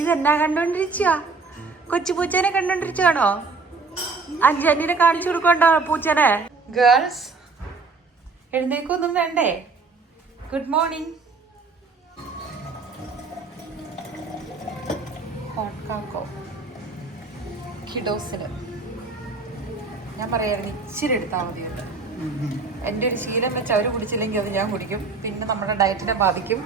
ഇതെന്നാ കണ്ടോണ്ടിരിച്ചാ? കൊച്ചു പൂച്ചേനെ കണ്ടോണ്ടിരിച്ചാണോ? അഞ്ജലിനെ കാണിച്ചു കൊടുക്കണ്ടോ പൂച്ചനെ? ഗേൾസ് എഴുന്നേക്കൊന്നും വേണ്ടേ? Good morning. കിഡോസിന് ഞാൻ പറയായിരുന്നു ഇച്ചിരി എടുത്താൽ മതിയുണ്ട്. എൻ്റെ ഒരു ശീലം വെച്ച് അവർ കുടിച്ചില്ലെങ്കിൽ അത് ഞാൻ കുടിക്കും. പിന്നെ നമ്മുടെ ഡയറ്റിനെ ബാധിക്കും.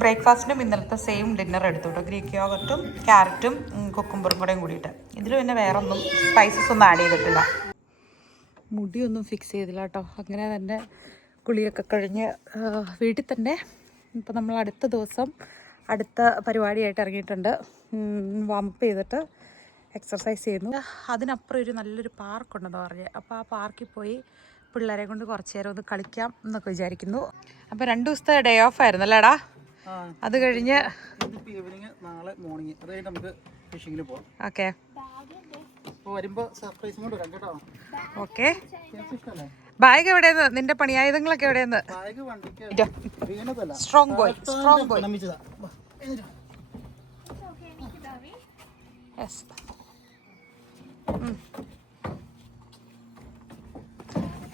ബ്രേക്ക്ഫാസ്റ്റിനും ഇന്നലത്തെ സെയിം ഡിന്നർ എടുത്തു കേട്ടോ. ഗ്രീക്ക് യോഗർട്ടും ക്യാരറ്റും കുക്കുംബറും കൂടെയും കൂടിയിട്ട്. ഇതിൽ പിന്നെ വേറെ ഒന്നും സ്പൈസസ് ഒന്നും ആഡ് ചെയ്തിട്ടില്ല. മുടിയൊന്നും ഫിക്സ് ചെയ്തില്ല കേട്ടോ. അങ്ങനെ തന്നെ കുളിയൊക്കെ കഴിഞ്ഞ് വീട്ടിൽ തന്നെ. ഇപ്പം നമ്മൾ അടുത്ത ദിവസം അടുത്ത പരിപാടിയായിട്ട് ഇറങ്ങിയിട്ടുണ്ട്. വാമപ്പ് ചെയ്തിട്ട് എക്സർസൈസ് ചെയ്യുന്നു. അതിനപ്പുറം ഒരു നല്ലൊരു പാർക്കുണ്ടെന്ന് പറഞ്ഞ്. അപ്പോൾ ആ പാർക്കിൽ പോയി പിള്ളേരെ കൊണ്ട് കുറച്ച് നേരം ഒന്ന് കളിക്കാം എന്നൊക്കെ വിചാരിക്കുന്നു. അപ്പോൾ 2 ദിവസത്തെ ഡേ ഓഫ് ആയിരുന്നു അല്ലേടാ? അത് കഴിഞ്ഞ് നാളെ മോർണിംഗ് അത് കഴിഞ്ഞ് നമുക്ക് ഫിഷിങ്ങിന് പോകാം. Okay okay. ബാഗ് എവിടെയെന്ന്? നിന്റെ പണിയായുധങ്ങളൊക്കെ എവിടെയെന്ന്? Strong boy, strong boy. Yes.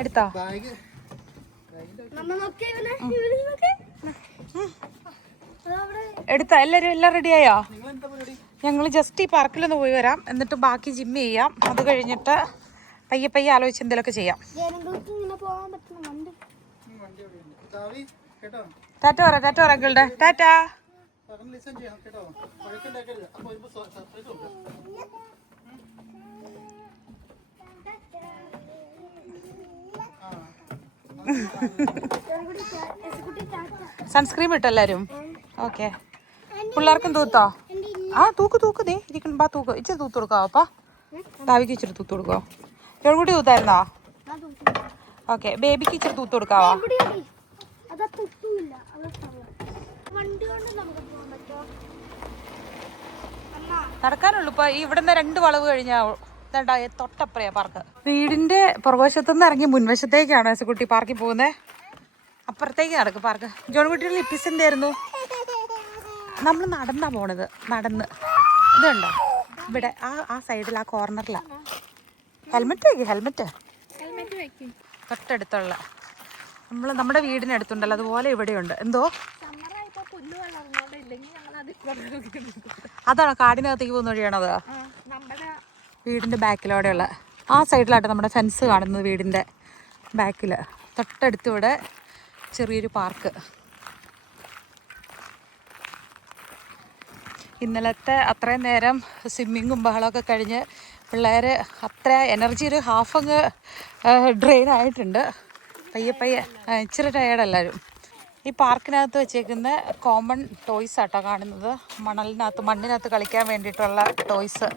എടുത്തോ? എടുത്തോ? എല്ലാം റെഡിയായോ? ഞങ്ങൾ ജസ്റ്റ് ഈ പാർക്കിലൊന്ന് പോയി വരാം. എന്നിട്ട് ബാക്കി ജിം ചെയ്യാം. അത് കഴിഞ്ഞിട്ട് പയ്യെ പയ്യെ ആലോചിച്ച് എന്തെങ്കിലുമൊക്കെ ചെയ്യാം. ടാറ്റ പറ, ടാറ്റ പറ അങ്കിളുടെ. ടാറ്റ. സൺസ്ക്രീം ഇട്ടോ എല്ലാവരും? ഓക്കെ. പിള്ളേർക്കും തൂത്തോ? ആ തൂക്ക് നീ ഇരിക്കണം. ബാ തൂക്ക്. ഇച്ചിരി തൂത്ത് കൊടുക്കാവോ അപ്പാ? ദാവിക്ക് ഇച്ചിരി തൂത്ത് കൊടുക്കോ? എവിടെക്കൂടി തൂത്തായിരുന്നോ? ഓക്കെ. ബേബിക്ക് ഇച്ചിരി തൂത്ത് കൊടുക്കാവോ? നടക്കാനുള്ളൂ. ഇപ്പൊ ഇവിടുന്ന് 2 വളവ് കഴിഞ്ഞാൽ തൊട്ടപ്പറയാ പാർക്ക്. വീടിന്റെ പുറകുവശത്തുനിന്ന് ഇറങ്ങി മുൻവശത്തേക്കാണ് എസക്കുട്ടി പാർക്കിൽ പോകുന്നത്. അപ്പുറത്തേക്ക് നടക്കും പാർക്ക്. ജോൺകുട്ടിയുടെ ലിപ്പിസിന്റെ ആയിരുന്നു. നമ്മൾ നടന്നാ പോണത്. നടന്ന് ഇതുണ്ടോ ഇവിടെ ആ സൈഡിൽ ആ കോർണറിലാ. ഹെൽമെറ്റ് തൊട്ടടുത്തുള്ള നമ്മുടെ വീടിനടുത്തുണ്ടല്ലോ അതുപോലെ ഇവിടെയുണ്ട്. എന്തോ അതാണോ കാടിനകത്തേക്ക് പോകുന്ന വഴിയാണത്? വീടിന്റെ ബാക്കിലൂടെയുള്ള ആ സൈഡിലാട്ടോ നമ്മുടെ ഫെൻസ് കാണുന്നത്. വീടിന്റെ ബാക്കിൽ തൊട്ടടുത്ത് ഇവിടെ ചെറിയൊരു പാർക്ക്. ഇന്നലത്തെ അത്രയും നേരം സ്വിമ്മിങ്ങും ബഹളമൊക്കെ കഴിഞ്ഞ് പിള്ളേർ അത്ര എനർജി ഒരു ഹാഫ് അങ്ങ് ഡ്രെയിൻ ആയിട്ടുണ്ട്. പയ്യെ ഇച്ചിരി ടയേർഡ് എല്ലാവരും. ഈ പാർക്കിനകത്ത് വെച്ചേക്കുന്ന കോമൺ ടോയ്സ് ആട്ടോ കാണുന്നത്. മണ്ണിനകത്ത് കളിക്കാൻ വേണ്ടിയിട്ടുള്ള ടോയ്സ്,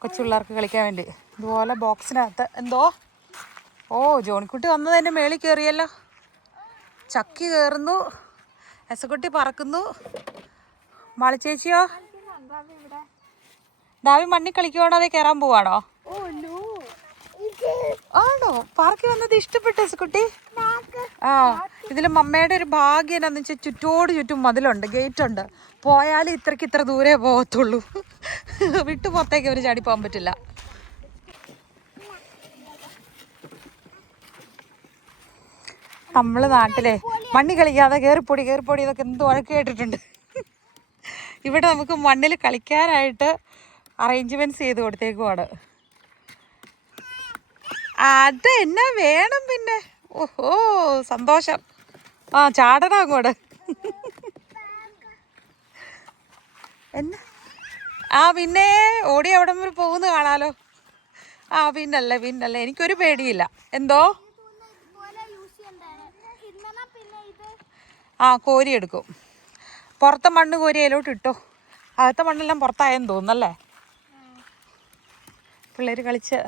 കൊച്ചു പിള്ളേർക്ക് കളിക്കാൻ വേണ്ടി. ഇതുപോലെ ബോക്സിനകത്ത് എന്തോ. ഓ ജോണിക്കുട്ടി വന്നതിൻ്റെ മേളിൽ കയറിയല്ലോ. ചക്കി കയറുന്നു, എസക്കുട്ടി പറക്കുന്നു. മാളിച്ചേച്ചിയോ? ഡാവി മണ്ണി കളിക്കുവാണോ അതേ കയറാൻ പോവാണോ? ആണോ? പാർക്കിൽ വന്നത് ഇഷ്ടപ്പെട്ടു എസക്കുട്ടി? ആ ഇതിൽ മമ്മയുടെ ഒരു ഭാഗ്യം എന്താണെന്ന് വെച്ചാൽ ചുറ്റോട് ചുറ്റും മതിലുണ്ട്, ഗേറ്റ് ഉണ്ട്. പോയാലും ഇത്ര ദൂരെ പോകത്തുള്ളൂ. വിട്ടു പുറത്തേക്ക് അവർ ചാടി പോകാൻ പറ്റില്ല. നമ്മള് നാട്ടിലെ മണ്ണി കളിക്കാതെ കയറിപ്പൊടി ഇതൊക്കെ എന്ത് വഴക്ക് കേട്ടിട്ടുണ്ട്. ഇവിടെ നമുക്ക് മണ്ണിൽ കളിക്കാനായിട്ട് അറേഞ്ച്മെന്റ്സ് ചെയ്ത് കൊടുത്തേക്കുവാണ്. അത് എന്നാ വേണം പിന്നെ. ഓഹോ സന്തോഷം. ആ ചാടണം അങ്ങോട്ട്. എന്നാ പിന്നെ ഓടി അവിടം വരെ പോകുന്ന കാണാലോ. പിന്നല്ലേ എനിക്കൊരു പേടിയില്ല. എന്തോ കോരി എടുക്കും. പുറത്തെ മണ്ണ് കോരി അതിലോട്ട് ഇട്ടോ. അകത്തെ മണ്ണെല്ലാം പുറത്തായെന്ന് തോന്നുന്നല്ലേ. പിള്ളേർ കളിച്ച്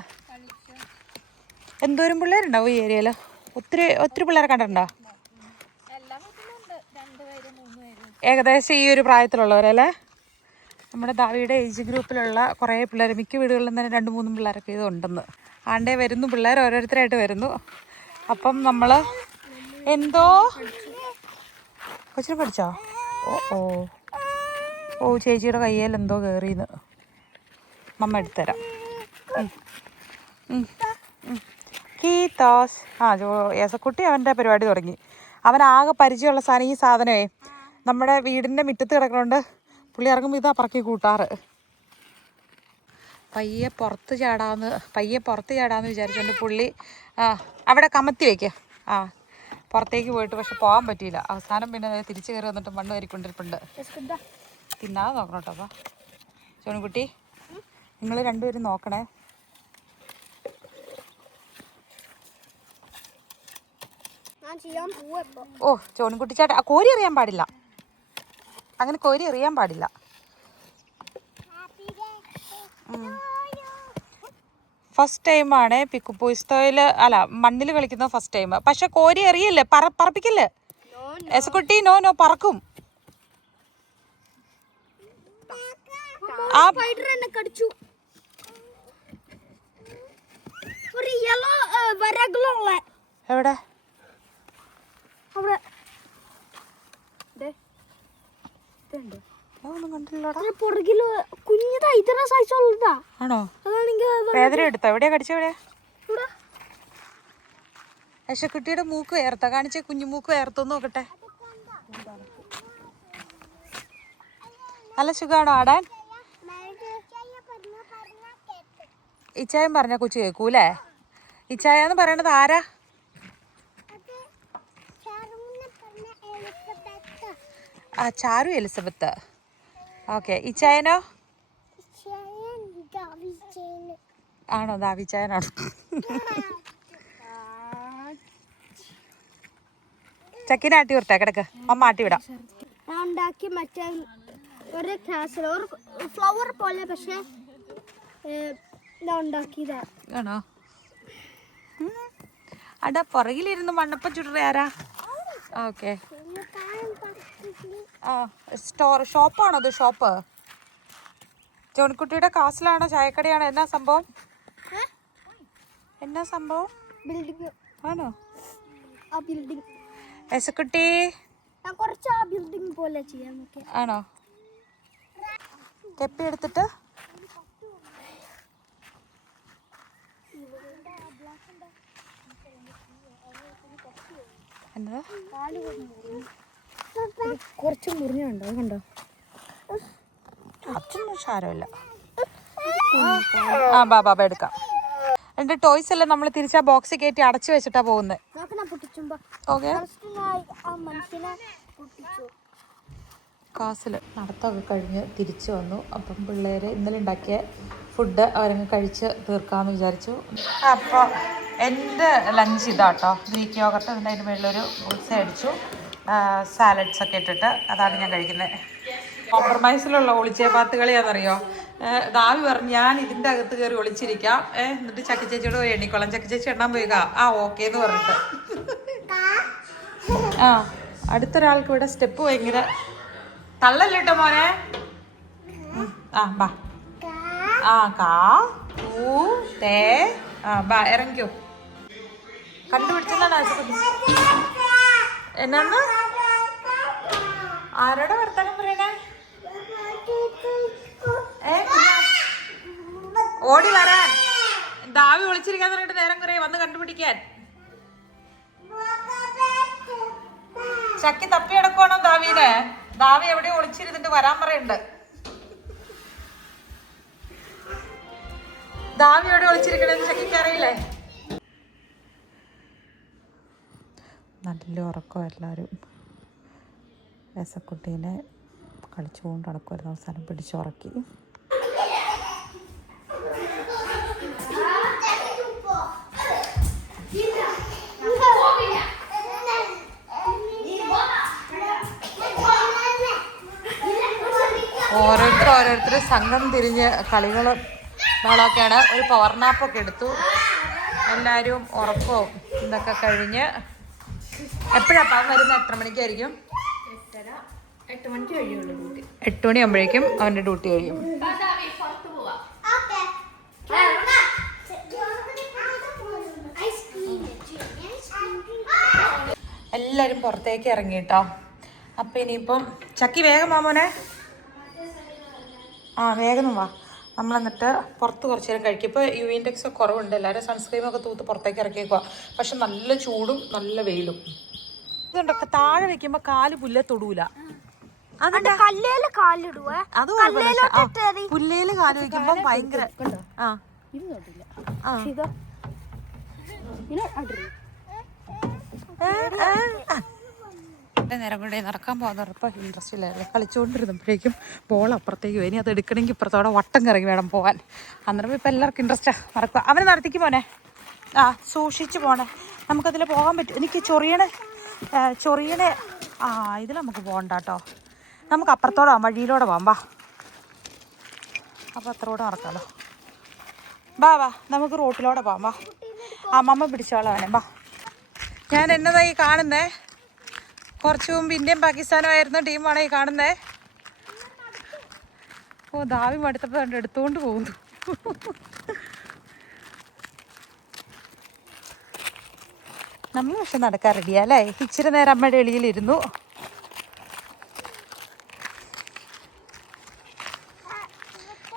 എന്തോരം പിള്ളേരുണ്ടാവും ഈ ഏരിയയിൽ? ഒത്തിരി പിള്ളേരെ കണ്ടിട്ടുണ്ടോ? ഏകദേശം ഈ ഒരു പ്രായത്തിലുള്ളവരല്ലേ? നമ്മുടെ ദാവിയുടെ ഏജ് ഗ്രൂപ്പിലുള്ള കുറേ പിള്ളേർ, മിക്ക വീടുകളിലും തന്നെ 2-3 പിള്ളേരൊക്കെ ഇത് ഉണ്ടെന്ന്. ആണ്ടേ വരുന്നു പിള്ളേർ ഓരോരുത്തരായിട്ട് വരുന്നു. അപ്പം നമ്മൾ എന്തോ കൊച്ചിനെ പഠിച്ചോ? ഓ ഓ ചേച്ചിയുടെ കയ്യിൽ എന്തോ കയറിയെന്ന് മമ്മ എടുത്തുതരാം. കീത്തോസ്. യേസക്കുട്ടി അവൻ്റെ പരിപാടി തുടങ്ങി. അവനാകെ പരിചയമുള്ള സാധനം ഈ സാധനമേ നമ്മുടെ വീടിൻ്റെ മുറ്റത്ത് കിടക്കണോണ്ട് പുള്ളി ഇറങ്ങുമ്പോൾ ഇതാ പറക്കി കൂട്ടാറ്. പയ്യെ പുറത്ത് ചാടാമെന്ന് വിചാരിച്ചുകൊണ്ട് പുള്ളി അവിടെ കമത്തി വയ്ക്കുക. പുറത്തേക്ക് പോയിട്ട് പക്ഷെ പോകാൻ പറ്റിയില്ല. അവസാനം പിന്നെ തിരിച്ചു കയറി വന്നിട്ട് മണ്ണ് കയറിക്കൊണ്ടിരിപ്പുണ്ട്. തിന്നാതെ നോക്കണം കേട്ടോ. അപ്പോൾ ചോണിക്കുട്ടി നിങ്ങൾ രണ്ടുപേരും നോക്കണേ. ഓ ചോണിക്കുട്ടി ചേട്ടാ കോരി എറിയാൻ പാടില്ല. അങ്ങനെ കോരി എറിയാൻ പാടില്ല. ഫസ്റ്റ് ടൈമാണ് പിക്കുപൂസ്തോയിൽ മണ്ണിൽ കളിക്കുന്ന ഫസ്റ്റ് ടൈം. പക്ഷെ കോരി എറിയല്ലേ, പറപ്പിക്കല്ലേ എസക്കുട്ടി. നോ പറക്കും. എവിടെ ആണോ? വേദന എടുത്തോ? എവിടെയാ കടിച്ച? എവിടെയാ? യശക്കുട്ടിയുടെ മൂക്ക് വേർത്ത കാണിച്ച കുഞ്ഞു മൂക്ക് വേർത്തൊന്ന് നോക്കട്ടെ. നല്ല സുഖാണോ ആടാൻ? ഇച്ചായം പറഞ്ഞ കൊച്ചു കേൾക്കൂലേ? ഇച്ചായെന്ന് പറയണത് ആരാ? ചാരു എലിസബത്ത്. ഓക്കെ. ഇച്ചായനോ? ആണോ? ദാവിച്ചായനാണോ? ചക്കിനെ ആട്ടി വിട്ടേ കിടക്ക്. അമ്മ ആട്ടി വിടാം. ഫ്ലവർ പോലെ പക്ഷേ ആണോ? അടാ പുറകിലിരുന്ന് മണ്ണപ്പം ചുടറ ആരാ? ഓക്കെ. ഷോപ്പാണോ അത്? ഷോപ്പ് ചോണിക്കുട്ടിയുടെ കാസിലാണോ? ചായക്കടയാണോ? എന്നാ സംഭവം? ബിൽഡിംഗ് ആണോ? ആ ബിൽഡിംഗ് യശക്കുട്ടി കുറച്ച് ആ ബിൽഡിംഗ് പോലെ ചെയ്യാം. ആണോ? കെപ്പി എടുത്തിട്ട് എന്നതാ കുറച്ച് മുറിഞ്ഞുണ്ടോ? കണ്ടോ? അതൊന്നും സാരമില്ല. ബാബാ എടുക്കാം. എൻ്റെ ടോയ്സ് എല്ലാം നമ്മൾ തിരിച്ചാ ബോക്സിൽ കയറ്റി അടച്ചു വെച്ചിട്ടാ പോകുന്നത്. ഓക്കെ. കാസിൽ നടത്തമൊക്കെ കഴിഞ്ഞ് തിരിച്ചു വന്നു. അപ്പം പിള്ളേർ ഇന്നലെ ഉണ്ടാക്കിയ ഫുഡ് അവരങ്ങ് കഴിച്ച് തീർക്കാമെന്ന് വിചാരിച്ചു. അപ്പോൾ എൻ്റെ ലഞ്ച് ഇതാട്ടോ. ഗ്രീക്ക് യോഗർട്ട്, അതിൻ്റെ മുകളിലൊരു ബുൾസ അടിച്ചു, സാലഡ്സ് ഒക്കെ ഇട്ടിട്ട് അതാണ് ഞാൻ കഴിക്കുന്നത്. കോംപ്രമൈസിലുള്ള ഒളിച്ചേപ്പാത്ത് കളിയാണെന്നറിയോ? ദാവി പറഞ്ഞു ഞാൻ ഇതിൻ്റെ അകത്ത് കയറി ഒളിച്ചിരിക്കാം, എന്നിട്ട് ചക്കി ചേച്ചിയോട് പോയി എണ്ണിക്കോളാം. ചക്കി ചേച്ചി എണ്ണാൻ പോയി ഓക്കെ എന്ന് പറഞ്ഞിട്ട്. അടുത്തൊരാൾക്ക് ഇവിടെ സ്റ്റെപ്പ് ഭയങ്കര തള്ളല്ലേട്ടോ മോനെ. ബാ കാ ഊ തേ ബാ ഇറങ്ങിക്കോ. കണ്ടുപിടിച്ചതാണ് എന്നാന്ന്? ആരോടെ വർത്താനം പറയണേ? ഓടി വരാൻ. ദാവി ഒളിച്ചിരിക്കാൻ പറഞ്ഞിട്ട് നേരം കുറേ വന്ന് കണ്ടുപിടിക്കാൻ. ചക്കി തപ്പി കിടക്കുവാണോ ദാവീനെ? ദാവി എവിടെ ഒളിച്ചിരുന്നിട്ട് വരാൻ പറയുന്നുണ്ട്. ദാവി എവിടെ ഒളിച്ചിരിക്കണെന്ന് ചക്കിക്ക് അറിയില്ലേ? നല്ല ഉറക്കം എല്ലാവരും. യസക്കുട്ടീനെ കളിച്ചുകൊണ്ട് നടക്കുമായിരുന്നു. അവസാനം പിടിച്ചുറക്കി. ഓരോരുത്തർ സംഘം തിരിഞ്ഞ് കളികളും ബഹളമൊക്കെയാണ്. ഒരു പവർ നാപ്പൊക്കെ എടുത്തു. എല്ലാവരും ഉറക്കവും ഇതൊക്കെ കഴിഞ്ഞ് എപ്പോഴാണ് അവൻ വരുന്നത്? എത്ര മണിക്കായിരിക്കും? 8 മണിക്ക് കഴിയുള്ളൂ ഡ്യൂട്ടി. 8 മണിയാകുമ്പോഴേക്കും അവൻ്റെ ഡ്യൂട്ടി കഴിയും. എല്ലാവരും പുറത്തേക്ക് ഇറങ്ങി കേട്ടോ. അപ്പം ഇനിയിപ്പം ചക്കി വേഗം മാമോനെ വേഗം വാ. നമ്മൾ എന്നിട്ട് പുറത്ത് കുറച്ച് നേരം കഴിക്കും. ഇപ്പോൾ യു ഇൻഡെക്സ് ഒക്കെ കുറവുണ്ട്, എല്ലാവരും സൺസ്ക്രീമൊക്കെ തൂത്ത് പുറത്തേക്ക് ഇറക്കിയേക്കുക. പക്ഷെ നല്ല ചൂടും നല്ല വെയിലും. ഇതുണ്ടൊക്കെ താഴെ വെക്കുമ്പോൾ കാല് പുല്ലേ തൊടൂല. പുല്ലേല് കാല് വെക്കുമ്പോ ഭയങ്കര നേരം കൂടെ നടക്കാൻ പോകുന്ന ഉറപ്പം ഇൻട്രസ്റ്റ് ഇല്ലായിരുന്നു. കളിച്ചുകൊണ്ടിരുന്നപ്പോഴേക്കും ബോൾ അപ്പുറത്തേക്ക് ഇനി അത് എടുക്കണമെങ്കിൽ ഇപ്പുറത്തോടെ വട്ടം കറങ്ങി വേണം പോകാൻ. അന്നേരം ഇപ്പം എല്ലാവർക്കും ഇൻട്രസ്റ്റാണ് നടക്കുക. അവനെ നടത്തിക്ക് പോനെ, സൂക്ഷിച്ച് പോണേ. നമുക്കതിൽ പോകാൻ പറ്റും. എനിക്ക് ചൊറിയണേ ഇതിൽ നമുക്ക് പോകണ്ട കേട്ടോ. നമുക്ക് അപ്പുറത്തോടെ വഴിയിലൂടെ പോകാം. വാ, അപ്പോൾ അത്രയോടെ നടക്കാമല്ലോ. വാ നമുക്ക് റോട്ടിലൂടെ പോകാം. വാ, മമ്മ പിടിച്ചോളാം അവനെ. വാ. ഞാൻ എന്നതായി കാണുന്നേ, കുറച്ച് മുമ്പ് ഇന്ത്യയും പാകിസ്ഥാനും ആയിരുന്ന ടീമാണ് ഈ കാണുന്നേ. ദാവി മടുത്തപ്പോൾ എടുത്തുകൊണ്ട് പോകുന്നു. നമ്മൾ പക്ഷെ നടക്കാൻ റെഡിയാ അല്ലേ? ഇച്ചിരി നേരം അമ്മയുടെ എളിയിലിരുന്നു.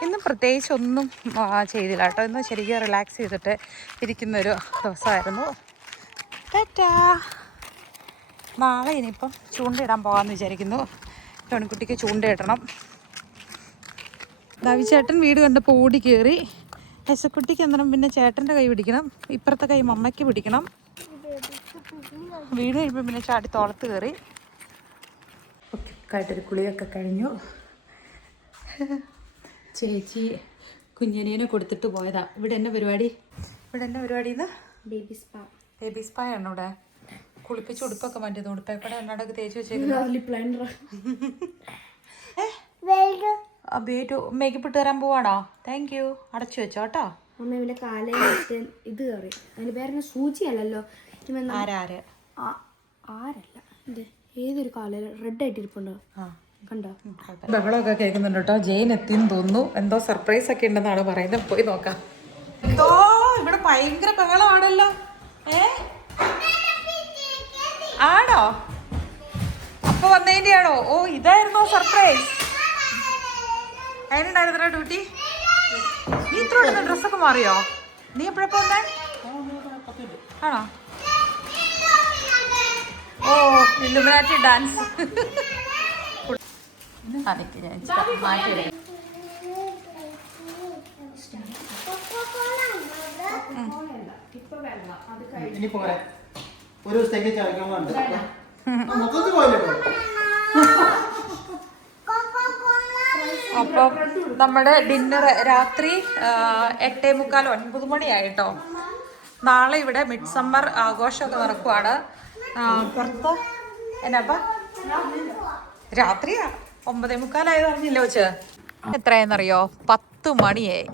ഇന്ന് പ്രത്യേകിച്ച് ഒന്നും ചെയ്തില്ല കേട്ടോ. ഇന്ന് ശരിക്കും റിലാക്സ് ചെയ്തിട്ട് ഇരിക്കുന്നൊരു ദിവസമായിരുന്നു. ടാറ്റാ. നാളെ ഇനിയിപ്പം ചൂണ്ടയിടാൻ പോകാമെന്ന് വിചാരിക്കുന്നു. പെൺകുട്ടിക്ക് ചൂണ്ടയിടണം. ദാവി ചേട്ടൻ വീട് കണ്ടപ്പോൾ ഓടി കയറി. എസക്കുട്ടിക്ക് അന്നേരം പിന്നെ ചേട്ടൻ്റെ കൈ പിടിക്കണം, ഇപ്പുറത്തെ കൈ മമ്മയ്ക്ക് പിടിക്കണം. വീട് കഴിയുമ്പോൾ പിന്നെ ചാടി തോളത്ത് കയറി. ഒക്കെയായിട്ടൊരു കുളിയൊക്കെ കഴിഞ്ഞു. ചേച്ചി കുഞ്ഞനിയനെ കൊടുത്തിട്ട് പോയതാ. ഇവിടെ എന്നാ പരിപാടി? ഇന്ന് ബേബി സ്പാ ആണ് ഇവിടെ. കുളിപ്പിച്ച് ഉടുപ്പൊക്കെ മാറ്റിയത്. ഉടുപ്പൊക്കെ എന്നാടൊക്കെ തേച്ച് വെച്ചേക്കുന്നത്. മേക്കപ്പ് ഇട്ട് തരാൻ പോവാണോ? Thank you. അടച്ചു വെച്ചോ കേട്ടോ. അമ്മ കാലയിൽ ഇത് കയറി. അതിന്റെ പേര് സൂചി അല്ലല്ലോ. ആരല്ല ഏതൊരു കാലയിൽ റെഡ് ആയിട്ട് ഇരിപ്പുണ്ടോ? കണ്ടോ? ബഹളമൊക്കെ കേൾക്കുന്നുണ്ട് കേട്ടോ. ജെയിൻ എത്തിന്ന് തോന്നുന്നു. എന്തോ സർപ്രൈസ് ഒക്കെ ഉണ്ടെന്നാണ് പറയുന്നത്. പോയി നോക്കാം. എന്തോ ഇവിടെ ഭയങ്കര ബഹളമാണല്ലോ. ആണോ? അപ്പൊ വന്നതിന്റെ ആണോ? ഓ, ഇതായിരുന്നോ സർപ്രൈസ്? അതിനുണ്ടായിരുന്നോ ഡ്യൂട്ടി? നീ ഇത്ര ഡ്രസ്സൊക്കെ മാറിയോ? നീ എപ്പോഴപ്പോ വന്നേ? ആണോ? ഓ, ഇല്ലുമിനാറ്റി ഡാൻസ്. ഇനി പോരെ ഒരു ദിവസത്തേക്ക് ചായക്കുന്നുണ്ട്. അപ്പം നമ്മുടെ ഡിന്നർ രാത്രി 8:45 9 മണിയായിട്ടോ. നാളെ ഇവിടെ മിഡ് സമ്മർ ആഘോഷമൊക്കെ നടക്കുവാണ്. പുറത്ത് എന്നാപ്പ രാത്രിയാ 9:45 പറഞ്ഞില്ലോ വെച്ച്. എത്രയെന്നറിയോ? 10 മണിയായി.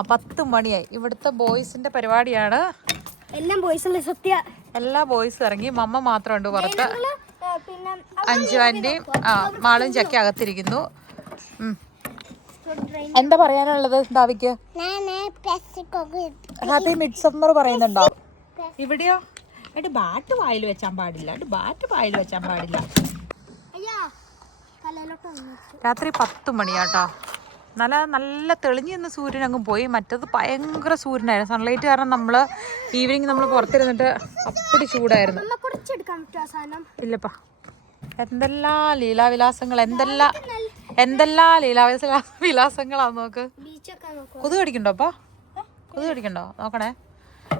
10 മണിയായി. ഇവിടുത്തെ ബോയ്സിന്റെ പരിപാടിയാണ്. എല്ലാ ബോയ്സും ഇറങ്ങി. മമ്മ മാത്രമുണ്ട് പുറത്ത്. അഞ്ചു ആന്റിയും മാളും ചക്കി അകത്തിരിക്കുന്നു. എന്താ പറയാനുള്ളത് ദാവിക്ക്? ഹാപ്പി മിഡ് സമ്മർ പറയുന്നുണ്ടോ? ഇവിടെയോ? ബാറ്റ് വായിൽ വെച്ചാൻ പാടില്ല. രാത്രി 10 മണിയാട്ടോ. നല്ല തെളിഞ്ഞു നിന്ന് സൂര്യൻ അങ്ങ് പോയി. മറ്റത് ഭയങ്കര സൂര്യനായിരുന്നു. സൺലൈറ്റ് കാരണം നമ്മൾ ഈവനിങ് നമ്മൾ പുറത്തിരുന്നിട്ട് അപ്പടി ചൂടായിരുന്നു. ഇല്ലപ്പാ. എന്തെല്ലാം ലീലാവിലാസങ്ങളാന്ന് നോക്ക്. കൊതുക് കടിക്കണ്ടോപ്പാ? കൊതുക് കടിക്കണ്ടോ? നോക്കണേ.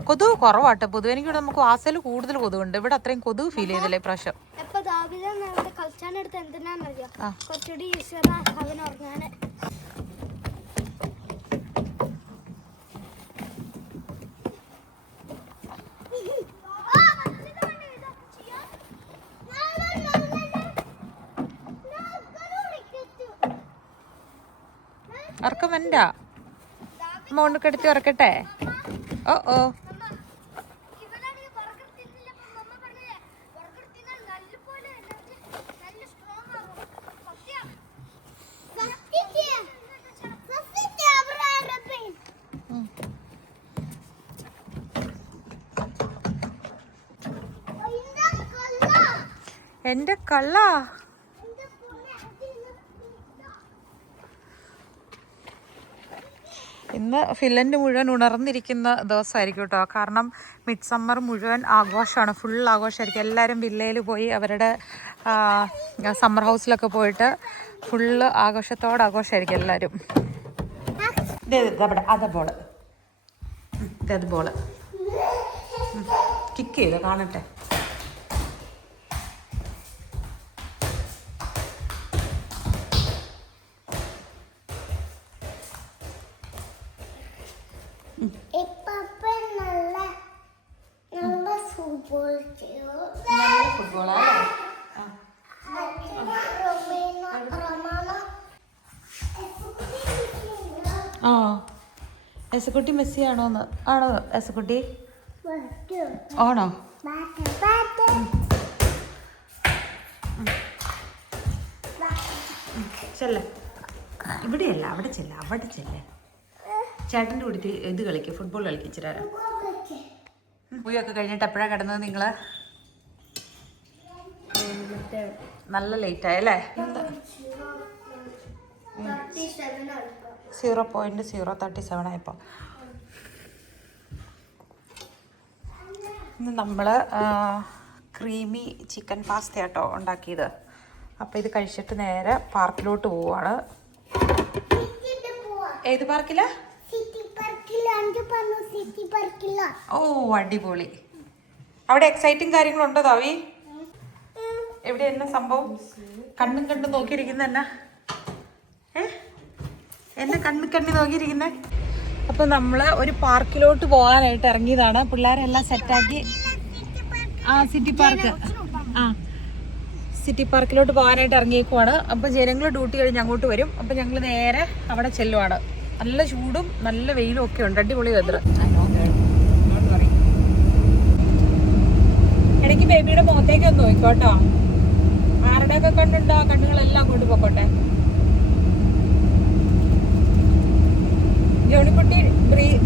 കൊതുക് കുറവാട്ടെ പൊതുവെ. എനിക്കിവിടെ നമുക്ക് വാസയിൽ കൂടുതൽ കൊതുകുണ്ട്. ഇവിടെ അത്രയും കൊതുക് ഫീൽ ചെയ്തില്ല ഇപ്രാവശ്യം. ഉറക്കം വണ്ട. അമ്മ കിടത്തി ഉറക്കട്ടെ. ഓ എന്റെ കള്ള. ഇന്ന് ഫിൻലൻഡ് മുഴുവൻ ഉണർന്നിരിക്കുന്ന ദിവസമായിരിക്കും കേട്ടോ. കാരണം മിഡ് സമ്മർ മുഴുവൻ ആഘോഷമാണ്, ഫുൾ ആഘോഷമായിരിക്കും. എല്ലാവരും വില്ലയിൽ പോയി അവരുടെ സമ്മർ ഹൗസിലൊക്കെ പോയിട്ട് ഫുള്ള് ആഘോഷമായിരിക്കും എല്ലാവരും. അതാ ബോള്, ഇതത് ബോള് കിക്ക് ചെയ്തോ കാണട്ടെ. ഫുട്ബോളാ ആ എസക്കുട്ടി മെസ്സി ആണോന്ന്? ആണോ എസക്കുട്ടി? ആണോ? ചെല്ല, ഇവിടെയല്ല, അവിടെ ചെല്ല, അവിടെ ചെല്ല. ചേട്ടൻ്റെ കൂടി ഇത് കളിക്കുക, ഫുട്ബോൾ കളിക്കിച്ചിരാ. മൂവിയൊക്കെ കഴിഞ്ഞിട്ട് എപ്പോഴാണ് കിടന്നത് നിങ്ങള്? നല്ല ലേറ്റ് ആയല്ലേ? 0.037 ആയപ്പോൾ. ഇന്ന് നമ്മൾ ക്രീമി ചിക്കൻ പാസ്ത കേട്ടോ ഉണ്ടാക്കിയത്. അപ്പോൾ ഇത് കഴിച്ചിട്ട് നേരെ പാർക്കിലോട്ട് പോവാണ്. ഏത് പാർക്കിലാ? ഓ അടിപൊളി. അവിടെ എക്സൈറ്റിംഗ് കാര്യങ്ങളുണ്ടോ താവി? എവിടെ എന്നാ സംഭവം? കണ്ണും നോക്കിയിരിക്കുന്ന എന്നാ? എന്നെ കണ്ണി നോക്കിയിരിക്കുന്നേ. അപ്പോൾ നമ്മൾ ഒരു പാർക്കിലോട്ട് പോകാനായിട്ട് ഇറങ്ങിയതാണ്. പിള്ളേരെല്ലാം സെറ്റാക്കി. City park. സിറ്റി പാർക്കിലോട്ട് പോകാനായിട്ട് ഇറങ്ങിയേക്കുവാണ്. അപ്പോൾ ജനങ്ങൾ ഡ്യൂട്ടി കഴിഞ്ഞ് അങ്ങോട്ട് വരും. അപ്പോൾ ഞങ്ങൾ നേരെ അവിടെ ചെല്ലുവാണ്. നല്ല ചൂടും നല്ല വെയിലും ഒക്കെ ഉണ്ട്. അടിപൊളി വെതർ. ഇടയ്ക്ക് ബേബിയുടെ മുഖത്തേക്ക് ഒന്ന് നോക്കിക്കോട്ടോ. ആരുടെയൊക്കെ കണ്ണുണ്ടോ? കണ്ണുകളെല്ലാം അങ്ങോട്ട് പോയിക്കോട്ടെ. ജോണിക്കുട്ടി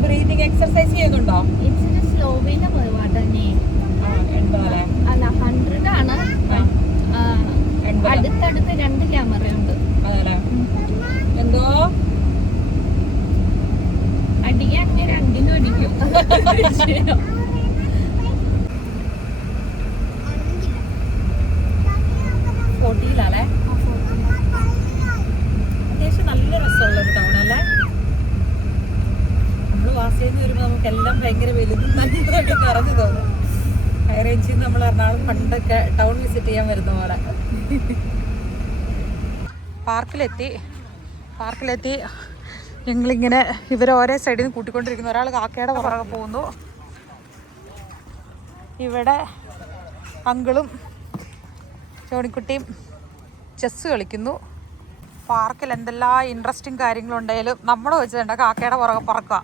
ബ്രീതിങ് എക്സർസൈസ് ചെയ്യുന്നുണ്ടോ? അടുത്തടുത്ത് 2 ക്യാമറയുണ്ട്. അതല്ലേ? എന്തോ അടിക്കാൻ 2നും അടിക്കും. ഫോർട്ടിയിലാണേ. അത്യാവശ്യം നല്ല രസമുള്ളൊരു ടൗൺ അല്ലേ? നമ്മൾ വാസേന്ന് വരുമ്പോൾ നമുക്കെല്ലാം ഭയങ്കര വലുതും നല്ലതൊക്കെ നിറഞ്ഞു തോന്നും. ഹൈ റേഞ്ചിൽ നിന്ന് നമ്മൾ എറണാകുളം പണ്ടൊക്കെ ടൗൺ വിസിറ്റ് ചെയ്യാൻ വരുന്ന പോലെ. പാർക്കിലെത്തി ഞങ്ങളിങ്ങനെ ഇവരെ ഓരോ സൈഡിൽ നിന്ന് കൂട്ടിക്കൊണ്ടിരിക്കുന്നു. ഒരാൾ കാക്കയുടെ പുറകെ പോകുന്നു. ഇവിടെ അങ്കിളും ചോണിക്കുട്ടിയും ചെസ്സ് കളിക്കുന്നു. പാർക്കിൽ എന്തെല്ലാം ഇൻട്രസ്റ്റിംഗ് കാര്യങ്ങളുണ്ടായാലും നമ്മൾ വെച്ചിട്ടുണ്ട് കാക്കയുടെ പുറകെ പറക്കുക.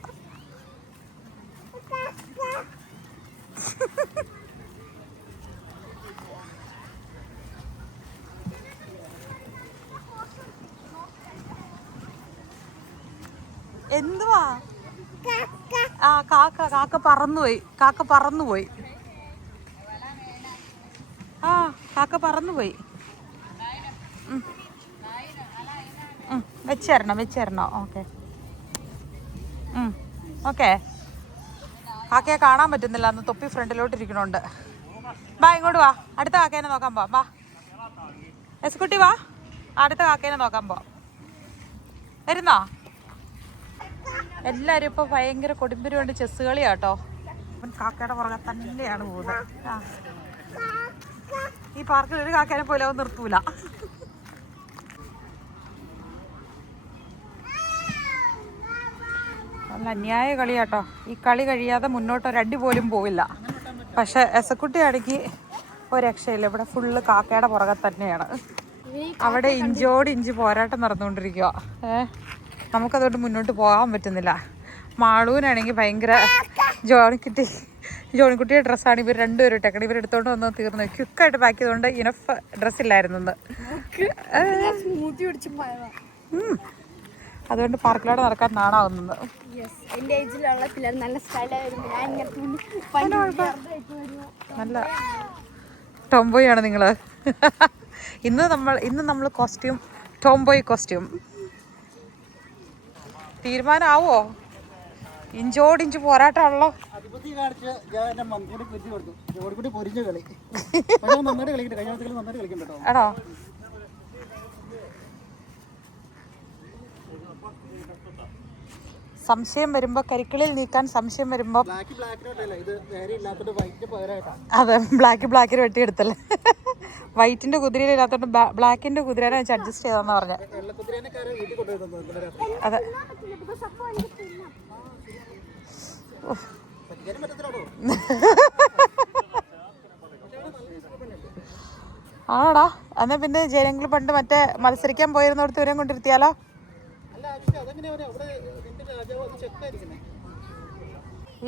എന്തുവാ? കാക്ക പറന്നുപോയി. കാക്ക പറന്നുപോയി. വെച്ചേരണോ? ഓക്കെ. കാക്കയെ കാണാൻ പറ്റുന്നില്ല, അന്ന് തൊപ്പി ഫ്രണ്ടിലോട്ട് ഇരിക്കണോണ്ട്. വാ ഇങ്ങോട്ട് വാ, അടുത്ത കാക്കേനെ നോക്കാൻ പോവാം. വാ എസ്കുട്ടി വാ, അടുത്ത കാക്കേനെ നോക്കാൻ പോവാം. വരുന്നോ? എല്ലാവരും ഇപ്പോൾ ഭയങ്കര കൊടുമ്പിരി കൊണ്ട് ചെസ് കളിയാട്ടോ. കാക്കയുടെ പുറകെ തന്നെയാണ് പോകുന്നത്. ഈ പാർക്കിൽ ഒരു കാക്കേനെ പോലെ അവൻ നിർത്തൂല. നല്ല അന്യായ കളിയാട്ടോ. ഈ കളി കഴിയാതെ മുന്നോട്ട് ഒരടി പോലും പോവില്ല. പക്ഷെ എസക്കുട്ടിയാണെങ്കിൽ ഒരു രക്ഷയില്ല. ഇവിടെ ഫുള്ള് കാക്കയുടെ പുറകെ തന്നെയാണ്. അവിടെ ഇഞ്ചോട് പോരാട്ടം നടന്നുകൊണ്ടിരിക്കുക. നമുക്കതുകൊണ്ട് മുന്നോട്ട് പോകാൻ പറ്റുന്നില്ല. മാളൂനാണെങ്കിൽ ഭയങ്കര ജോണിക്കുട്ടിയുടെ ഡ്രസ്സാണ് ഇവർ രണ്ടുപേരും ഇട്ടേക്കണം. ഇവരെടുത്തോണ്ട് വന്ന് തീർന്നു. ക്വിക്കായിട്ട് പാക്ക് ചെയ്തുകൊണ്ട് ഇനഫ് ഡ്രസ്സില്ലായിരുന്നു. അതുകൊണ്ട് പാർക്കിലോട്ട് നടക്കാൻ നാണാവുന്നത്. നല്ല ടോംബോയാണ് നിങ്ങള്. ഇന്ന് നമ്മൾ കോസ്റ്റ്യൂം ടോംബോയ് കോസ്റ്റ്യൂം തീരുമാനമാവോ? ഇഞ്ചോടിഞ്ച് പോരാട്ടമാണല്ലോ. അധിപതി കാണിച്ച് ഞാൻ എന്റെ മന്തിയുടെ കുറ്റി കൊടുത്തു. ജോഡിക്കുട്ടി പൊരിഞ്ഞ കളി. പക്ഷെ നന്നായിട്ട് കളിക്കട്ടെ. കഴിഞ്ഞ ദിവസത്തിൽ നന്നായിട്ട് കളിക്കും കേട്ടോ. ആണോ? സംശയം വരുമ്പോ കരിക്കിളിൽ നീക്കാൻ സംശയം വരുമ്പോ അതെ ബ്ലാക്കിന് വെട്ടിയെടുത്തല്ലേ. വൈറ്റിന്റെ കുതിരയില്ലാത്തോണ്ട് ബ്ലാക്കിന്റെ കുതിരനെ വെച്ച് അഡ്ജസ്റ്റ് ചെയ്തെന്നാ പറഞ്ഞ. അതെ ആണോടാ? എന്നാ പിന്നെ ജയലങ്കിൽ പണ്ട് മറ്റേ മത്സരിക്കാൻ പോയിരുന്നോടത്ത് ഇവരെയും കൊണ്ടിരുത്തിയാലോ?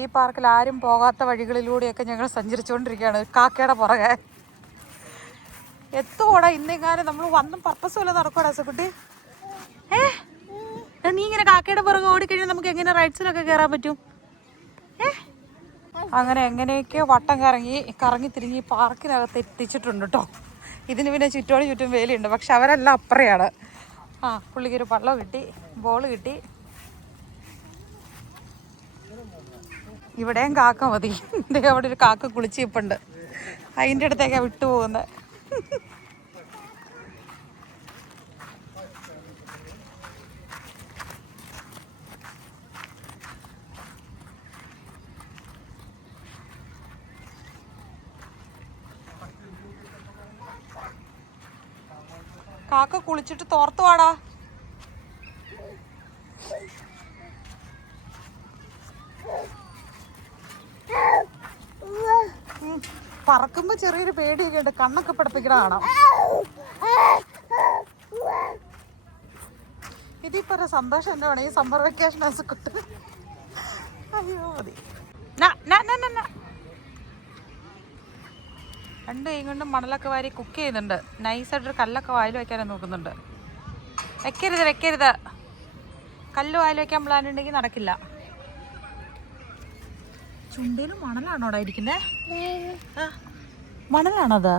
ഈ പാർക്കിൽ ആരും പോകാത്ത വഴികളിലൂടെയൊക്കെ ഞങ്ങൾ സഞ്ചരിച്ചുകൊണ്ടിരിക്കുകയാണ് കാക്കയുടെ പുറകെ. എത്തുകൂടാ ഇന്നേക്കാലം നമ്മൾ വന്നും പർപ്പസ് വല്ല നടക്കൂടാ സുക്കുട്ടി? നീ ഇങ്ങനെ കാക്കയുടെ പുറകെ ഓടിക്കഴിഞ്ഞാൽ നമുക്ക് എങ്ങനെ റൈഡ്സിലൊക്കെ കയറാൻ പറ്റും? അങ്ങനെ എങ്ങനെയൊക്കെ വട്ടം കറങ്ങി തിരിഞ്ഞ് ഈ പാർക്കിനകത്ത് എത്തിച്ചിട്ടുണ്ട് കേട്ടോ. ഇതിന് പിന്നെ ചുറ്റും വേലിയുണ്ട്. പക്ഷെ അവരെല്ലാം അപ്പുറയാണ്. പുള്ളിക്കൊരു പള്ളം കിട്ടി, ബോള് കിട്ടി. ഇവിടെയും കാക്ക മതി. അവിടെ ഒരു കാക്ക കുളിച്ചിപ്പുണ്ട്. അതിൻ്റെ അടുത്തേക്കാണ് വിട്ടുപോകുന്നത്. കാക്ക കുളിച്ചിട്ട് തോർത്തു വാടാ. പറക്കുമ്പോ ചെറിയൊരു പേടിയൊക്കെ ഉണ്ട്. കണ്ണൊക്കെ പിടിപ്പിക്കണതാണ്. ഇതിപ്പോ ഒരു സന്തോഷം എന്നെ വേണം ഈ സമ്മർ വെക്കേഷൻ ആസ്വദിട്ട്. അയ്യോ മതി. രണ്ട് കൈ കൊണ്ട് മണലൊക്കെ വാരി കുക്ക് ചെയ്യുന്നുണ്ട്. നൈസായിട്ടൊരു കല്ലൊക്കെ വായിൽ വെക്കാനും നോക്കുന്നുണ്ട്. വെക്കരുത്. കല്ല് വായിൽ വെക്കാൻ പ്ലാൻ ഉണ്ടെങ്കിൽ നടക്കില്ല. ചുണ്ടയിലും മണലാണോടാ ഇരിക്കുന്നേ? മണലാണത്?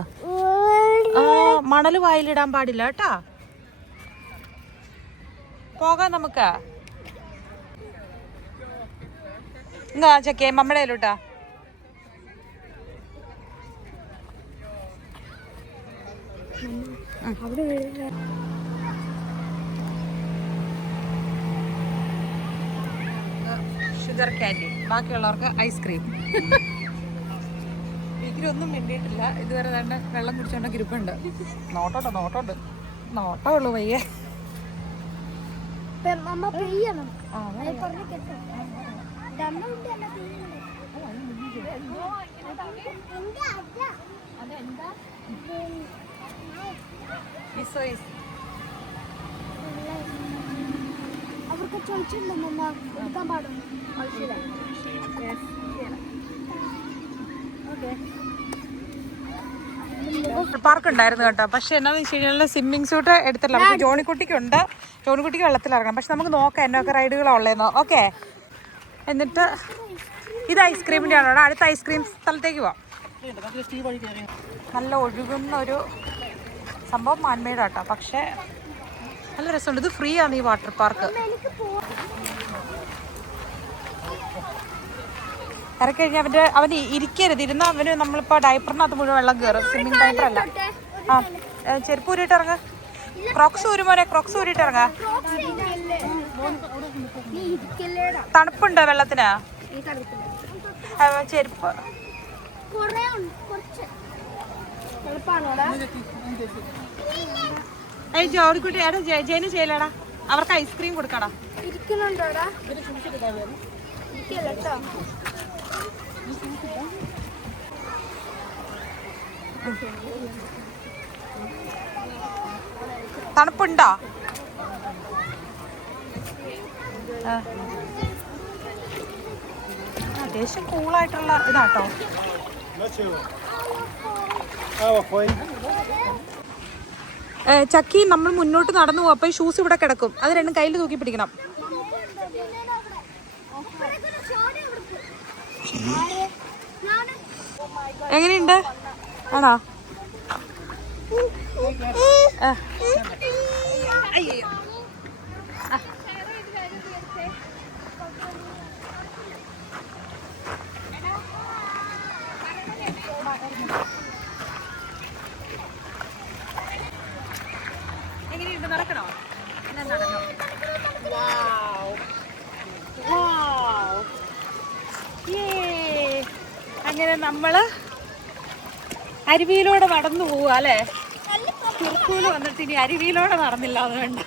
മണല് വായിലിടാൻ പാടില്ല കേട്ടാ. പോകാം നമുക്ക്. എന്നാ ചെക്കേ മമ്മയുടെ കയ്യിലോട്ടാ. ഷുഗർ ക്യാൻഡി, ബാക്കിയുള്ളവർക്ക് ഐസ്ക്രീം. എനിക്കൊന്നും വേണ്ടിയിട്ടില്ല ഇതുവരെ. തന്നെ വെള്ളം കുടിച്ചോണ്ട ഗ്രൂപ്പുണ്ട്. നോട്ടോണ്ട് നോട്ടമുള്ളൂ പയ്യെ. അവർക്ക് ചോദിച്ചിട്ടുണ്ടെന്ന് എടുക്കാൻ പാടും. പാർക്ക് ഉണ്ടായിരുന്നു കേട്ടോ. പക്ഷെ എന്നാന്ന് വെച്ച് കഴിഞ്ഞാൽ സ്വിമ്മിങ് സൂട്ട് എടുത്തില്ല. പക്ഷെ ജോണിക്കുട്ടിക്ക് വെള്ളത്തിലിറങ്ങണം. പക്ഷെ നമുക്ക് നോക്കാം എന്നൊക്കെ റൈഡുകളാണ് ഉള്ളതെന്നോ. ഓക്കെ, എന്നിട്ട് ഇത് ഐസ്ക്രീമിൻ്റെ ആണോ? അടുത്ത ഐസ്ക്രീം സ്ഥലത്തേക്ക് പോവാം. നല്ല ഒഴുകുന്ന ഒരു സംഭവം മാൻമേഡ് ആട്ടോ. പക്ഷെ നല്ല രസമുണ്ട്. ഇത് ഫ്രീ ആണ് ഈ വാട്ടർ പാർക്ക്. ഇറക്കി കഴിഞ്ഞാൽ അവന് ഇരിക്കരുത്. ഇരുന്ന അവന് നമ്മളിപ്പോൾ ഡയപ്പറിനകത്ത് മുഴുവൻ വെള്ളം കയറും. സ്വിമ്മിങ് ഡയപ്പറല്ല. ചെരുപ്പ് ഊരിയിട്ട് ഇറങ്ങ. ക്രോക്സ് ഊരുമോനെ, ക്രോക്സ് ഊരിയിട്ട് ഇറങ്ങ. തണുപ്പുണ്ട് വെള്ളത്തിന്. ചെരുപ്പ് ജോഡിക്കുട്ടി എടാ ജയന് ചെയ്യലടാ. അവർക്ക് ഐസ്ക്രീം കൊടുക്കടാ. തണുപ്പുണ്ടോ? അത്യാവശ്യം കൂളായിട്ടുള്ള ഇതാട്ടോ. ചക്കി നമ്മൾ മുന്നോട്ട് നടന്നു പോകും. അപ്പോൾ ഷൂസ് ഇവിടെ കിടക്കും. അത് രണ്ടും കയ്യിൽ തൂക്കി പിടിക്കണം. എങ്ങനെയുണ്ട്? ആണോ? നടക്കണോ? നടന്നോ. അങ്ങനെ നമ്മള് അരുവിയിലൂടെ നടന്നു പോവുക അല്ലേ? തുർക്കൂല് വന്നിട്ട് ഇനി അരുവിയിലൂടെ നടന്നില്ല അത് വേണ്ട.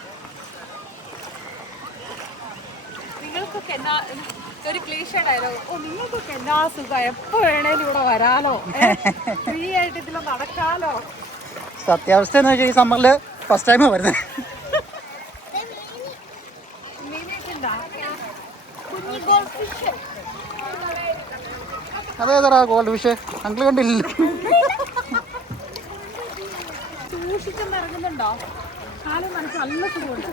നിങ്ങൾക്കൊക്കെ എന്നാ ഒരു ക്ലീഷ ഡയലോഗ്, നിങ്ങൾക്കൊക്കെ എന്നാ സുഖം, എപ്പോ വേണേലും ഇവിടെ വരാലോ, ഫ്രീ ആയിട്ട് ഇതിൽ നടക്കാലോ. സത്യാവസ്ഥ എന്ന് വെച്ചാൽ ഈ സമ്മറില് ഫസ്റ്റ് ടൈമാ വരുന്നത്. അതേതാ ഗോൾഡ് ഫിഷ്? അങ്കിൾ കണ്ടില്ല. സൂക്ഷിച്ചൊന്നും ഇറങ്ങുന്നുണ്ടോ? കാലം മനസ്സ് നല്ല സുഖമുണ്ട്.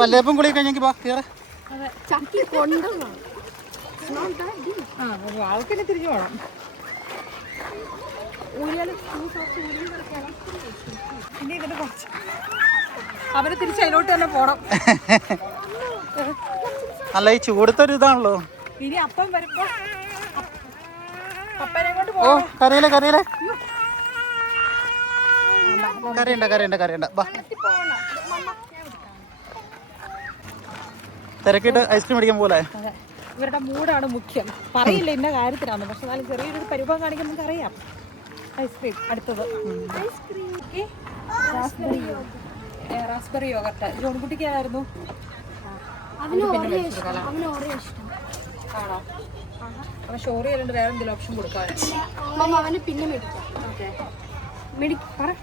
പല്ലേപ്പം കുളി കഴിഞ്ഞെങ്കിൽ കേറ. ആൾക്കെന്നെ തിരിഞ്ഞു പോണം. ഇനി ഇതിന്റെ കുറച്ച് അവര് തിരിച്ച് അതിലോട്ട് തന്നെ പോണം. അല്ല ഈ ചൂടത്തൊരു ഇതാണല്ലോ. ഇനി അപ്പം വരുമ്പോ അപ്പനെ കൊണ്ട് ഓ കരയിലെ കരയണ്ട ബാ. തിരക്കിട്ട് ഐസ്ക്രീം അടിക്കാൻ പോലെ. ഇവരുടെ മൂടാണ് മുഖ്യം. പറയില്ല ഇന്ന കാര്യത്തിനാണ്, പക്ഷെ എന്നാലും ചെറിയൊരു പരിഭവം കാണിക്കാൻ നമുക്ക് അറിയാം. ഐസ്ക്രീം അടുത്തത് റാസ്ബെറി യോഗർട്ട്. ജോൺകുട്ടിക്ക് ഏതായിരുന്നു? ആണോ? അപ്പൊ ഷോറി അല്ലാണ്ട് വേറെ എന്തെങ്കിലും ഓപ്ഷൻ കൊടുക്കാൻ. അവന് പിന്നെ മേടിക്കാം.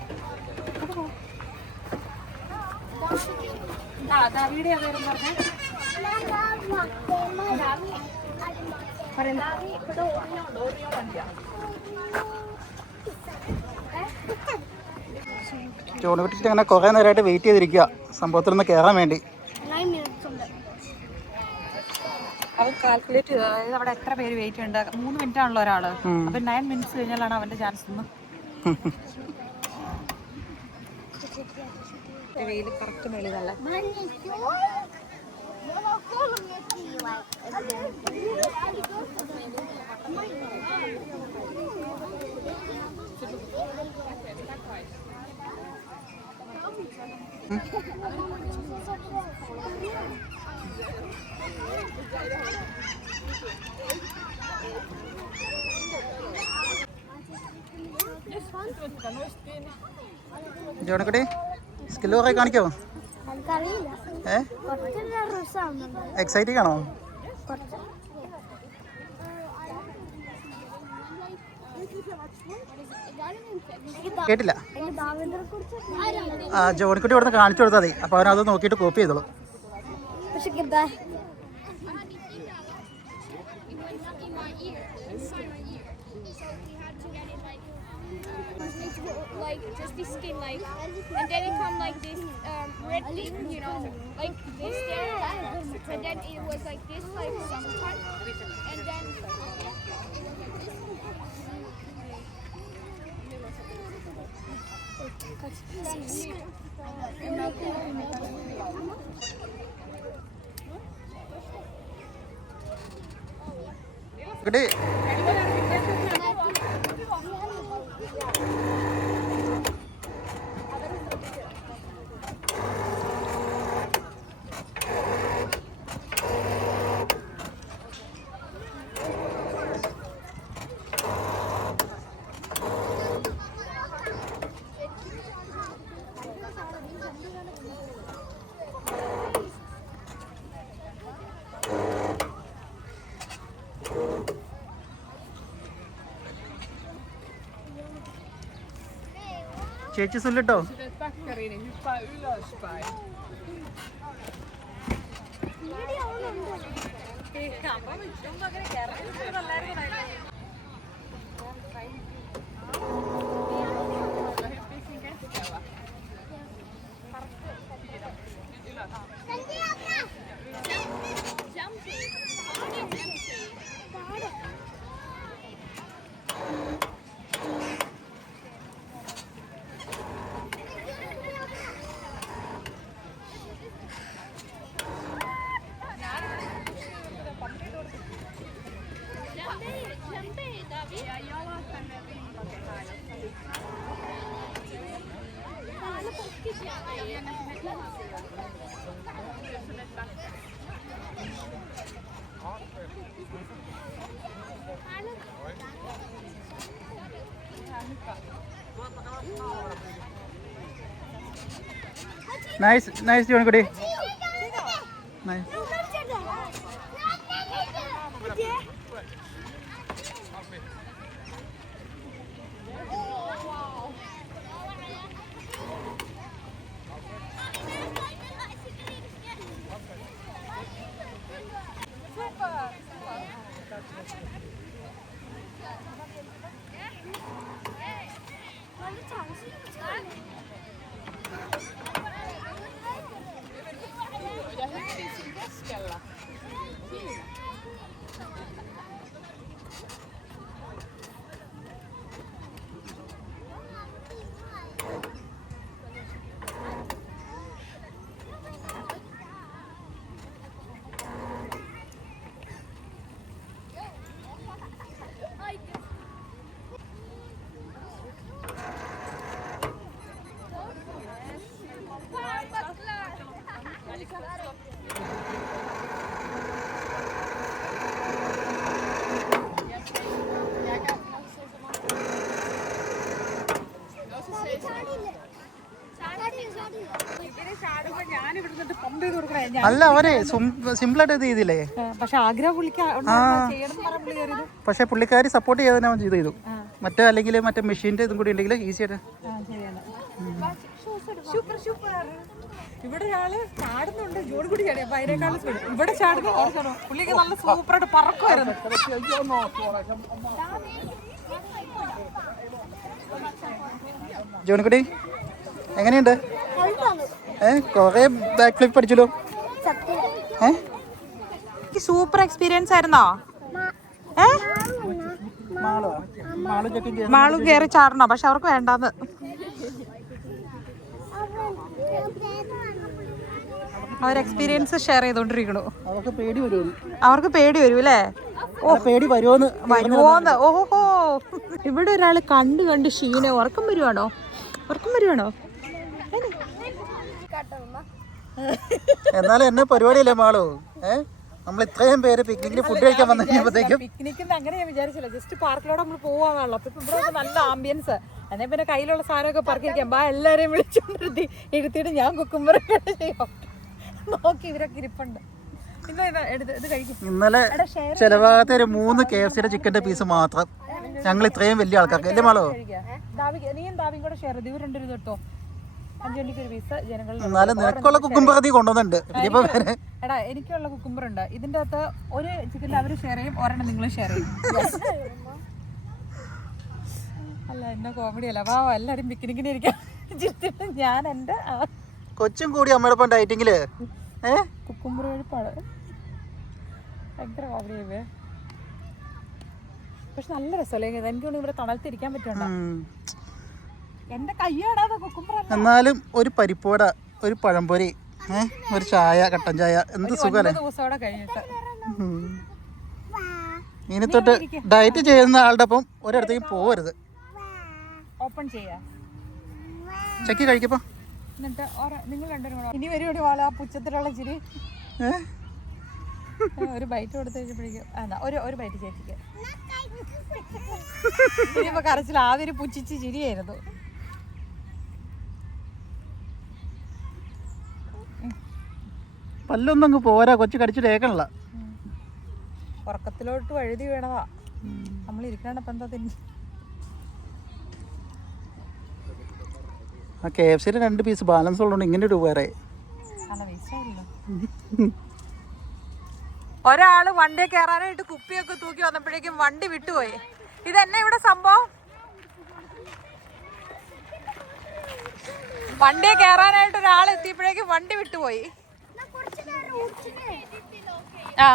ദാവിയുടെ ഏതായിരുന്നു ജോണിക്കുട്ടിക്ക് അങ്ങനെ കുറെ നേരമായിട്ട് വെയിറ്റ് ചെയ്തിരിക്കുക സംഭവത്തിൽ നിന്ന് കയറാൻ വേണ്ടി. അവൻ കാൽക്കുലേറ്റ് ചെയ്ത്, അതായത് അവിടെ എത്ര പേര് വെയിറ്റ് ഉണ്ട്. 3 മിനിറ്റ് ആണല്ലോ ഒരാള്. അപ്പൊ 9 മിനിറ്റ്സ് കഴിഞ്ഞാലാണ് അവന്റെ ചാൻസ് ഒന്ന്. വെയിൽ കറക്റ്റ് മേളിതല്ല. ജോണിക്കുട്ടി സ്കില്ല് കുറെ കാണിക്കോ? എക്സൈറ്റിംഗ് ആണോ? കേട്ടില്ല. ജോണിക്കുട്ടി ഇവിടുന്ന് കാണിച്ചു കൊടുത്താൽ മതി, അപ്പൊ അവനത് നോക്കിയിട്ട് കോപ്പി ചെയ്തോളൂ. Like just the skin, like, and then it come like this red thing, you know, like this there, and then it was like this, like sometime, and then. Gede. ചേച്ചി സുല്ലിട്ടോ. നൈസ് ജോണിക്കുട്ടി. നൈസ്. അല്ല അവരെ സിമ്പിളായിട്ട് ഇത് ചെയ്തില്ലേ? പക്ഷെ ആഗ്രഹം പക്ഷെ പുള്ളിക്കാരി സപ്പോർട്ട് ചെയ്തതിനെ അവൻ ചെയ്തു. മറ്റേ അല്ലെങ്കിൽ മറ്റേ മെഷീൻ്റെ ഇതും കൂടി ഉണ്ടെങ്കിൽ ഈസി ആയിട്ട്. ഇവിടെ ഒരാള് ചാടുന്നുണ്ട്, ജോൺ കൂടി ചാടി. അപ്പൊ അതിനേക്കാളും ഇവിടെ ചാടുന്നു. പുള്ളിക്ക് നല്ല സൂപ്പറായിട്ട് പറക്കുമായിരുന്നു. ജോണിക്കുട്ടി എങ്ങനെയുണ്ട്? കൊറേ ബാക്ക് ഫ്ലിപ്പ് പഠിച്ചല്ലോ. സൂപ്പർ എക്സ്പീരിയൻസ് ആയിരുന്നോ? മാളു കയറി ചാടണോ? പക്ഷെ അവർക്ക് വേണ്ടാന്ന്. അവർ എക്സ്പീരിയൻസ് ഷെയർ ചെയ്തോണ്ടിരിക്കണു. അവർക്ക് പേടി വരും അല്ലേ? വരുമോന്ന്. ഓഹോ, ഇവിടെ ഒരാള് കണ്ട് ക്ഷീണ. ഉറക്കം വരുവാണോ? എന്നാലും എന്നെ പരിപാടിയല്ലേ മാളു. നമ്മൾ ഇത്രയും പേര് പിക്നിക്കിന് ഫുഡ് കഴിക്കാൻ വന്നപ്പോഴത്തേക്കും പിക്നിക്കിന് അങ്ങനെ ഞാൻ വിചാരിച്ചില്ല. ജസ്റ്റ് പാർക്കിലൂടെ നമ്മൾ പോവാണല്ലോ. അപ്പൊ ഇവിടെ നല്ല ആംബിയൻസ്. എന്നാൽ പിന്നെ കയ്യിലുള്ള സാധനമൊക്കെ പറക്കിരിക്കാം. എല്ലാരെയും വിളിച്ചോണ്ടിരുത്തി ഇരുത്തിയിട്ട് ഞാൻ കുക്കുമ്പർ ചെയ്യാം. നോക്കി ഇവരൊക്കെ ഇരിപ്പുണ്ട്. ഇന്നലെ ചെലവാകാത്ത ഒരു 3 KFCയുടെ ചിക്കന്റെ പീസ് മാത്രം ഞങ്ങൾ ഇത്രയും വലിയ ആൾക്കാർക്ക് അല്ലേ മാളോ? നീയും ദാവിയും കൂടെ ഷെയർ ചെയ്ത്. ഇവർ 2 രൂപ തൊട്ടോ 5 ഒരു പീസ് ജനങ്ങൾ. എന്നാലും നിനക്കുള്ള കുക്കുംബർ നീ കൊണ്ടുവന്നുണ്ട്. എടാ എനിക്കുള്ള കുക്കുംബർ ഉണ്ട്. ഇതിന്റെ അകത്ത് ഒരു ചിക്കൻ അവര് ഷെയർ ചെയ്യും, ഒരെണ്ണം നിങ്ങൾ ഷെയർ ചെയ്യും. അല്ല എന്നെ കോമഡി അല്ല. വാ എല്ലാരും പിക്നിക്കിന് ഇരിക്കാൻ. ഞാൻ എന്റെ കൊച്ചും കൂടി അമ്മയോടൊപ്പം ഡയറ്റിങ്ങില് കുക്കുംബർ കഴിപ്പാണ്. ഭയങ്കര കോമഡി ആവേ. പക്ഷെ നല്ല രസമല്ലേ? എനിക്കൊന്നും ഇവിടെ തണലത്തിരിക്കാൻ പറ്റുന്നുണ്ടോ? എന്റെ കയ്യാടാതെ കുക്കുംബർ. എന്നാലും ഒരു പരിപ്പുവട, ഒരു പഴംപൊരി, ഒരു ചായ, കട്ടൻ ചായ, എന്ത് സുഖല്ലേ. ഇനി തൊട്ട് ഡയറ്റ് ചെയ്യുന്ന ആളുടെ ഒപ്പം ഒരിടത്തേക്ക് പോവരുത്. ഓപ്പൺ ചെയ്യാ ചക്കി കഴിക്കപ്പോ. എന്നിട്ട് നിങ്ങൾ രണ്ടുപേരും കൂടെ ഇനി വരുവാടി വാള പുച്ഛത്തിലുള്ള ചിരി. ഒരു ബൈറ്റ് കൊടുത്ത് കഴിഞ്ഞപ്പോഴേക്കും ഒരു ബൈറ്റ് ചേച്ചിക്ക് ഇനിയിപ്പോ കരച്ചിൽ. ആദ്യം ഒരു പുച്ഛിച്ച് ചിരിയായിരുന്നു. പല്ലൊന്നും അങ്ങ് പോരാ, കൊച്ചു കടിച്ചിട്ട് ഏക്കണല്ല. ഉറക്കത്തിലോട്ട് വഴുതി വീണതാ. നമ്മൾ ഇരിക്കണപ്പോ എന്താ തിന്നു. ആ KFCയുടെ 2 പീസ് ബാലൻസ് ഉള്ളതുകൊണ്ട് ഇങ്ങനെ ഒരു വേറെ. ഒരാള് വണ്ടി കയറാനായിട്ട് കുപ്പിയൊക്കെ തൂക്കി വന്നപ്പോഴേക്കും വണ്ടി വിട്ടുപോയി. ഇതെന്നെ ഇവിടെ സംഭവം. വണ്ടിയെ കയറാനായിട്ട് ഒരാൾ എത്തിയപ്പോഴേക്കും വണ്ടി വിട്ടുപോയി. ആ